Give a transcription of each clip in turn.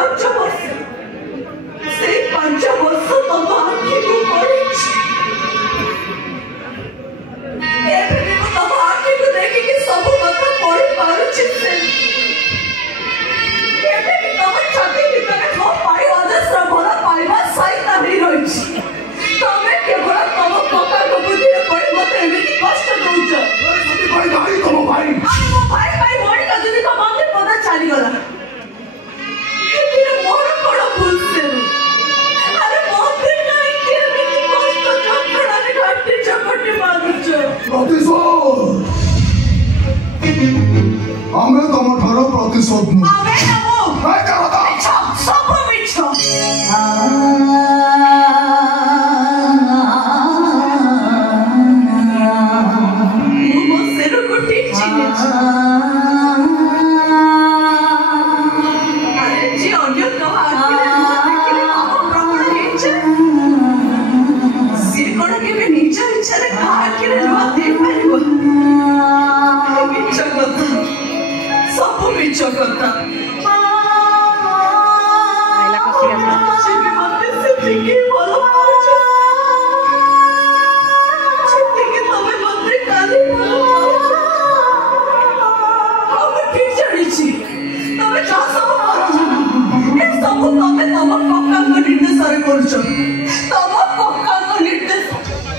5 वर्ष से 5 वर्ष तुम आखि को पड़ी तुम आखि को देखी कि सब कथा पढ़ी पारुछि से तुम छाती भीतर न पाई अजस्र भरा पाइबा सहित नहीं रही तमें केवल तुम कका को बुद्धि पड़ी मत एमिति कष्ट दउछ भाई भाई तुम भाई मो भाई भाई मोड़ी का जदी तो माथे पदा चली गला फिर मोर कोड़ भूल से अरे मोते नहीं के एमिति कष्ट जंत्रणा ने घाटी चपटी मारुछ प्रतिशोध हमें तुम ठारो प्रतिशोध न आवे नमो भाई का बता सब मिछो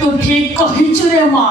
तू ठीक कही रे माँ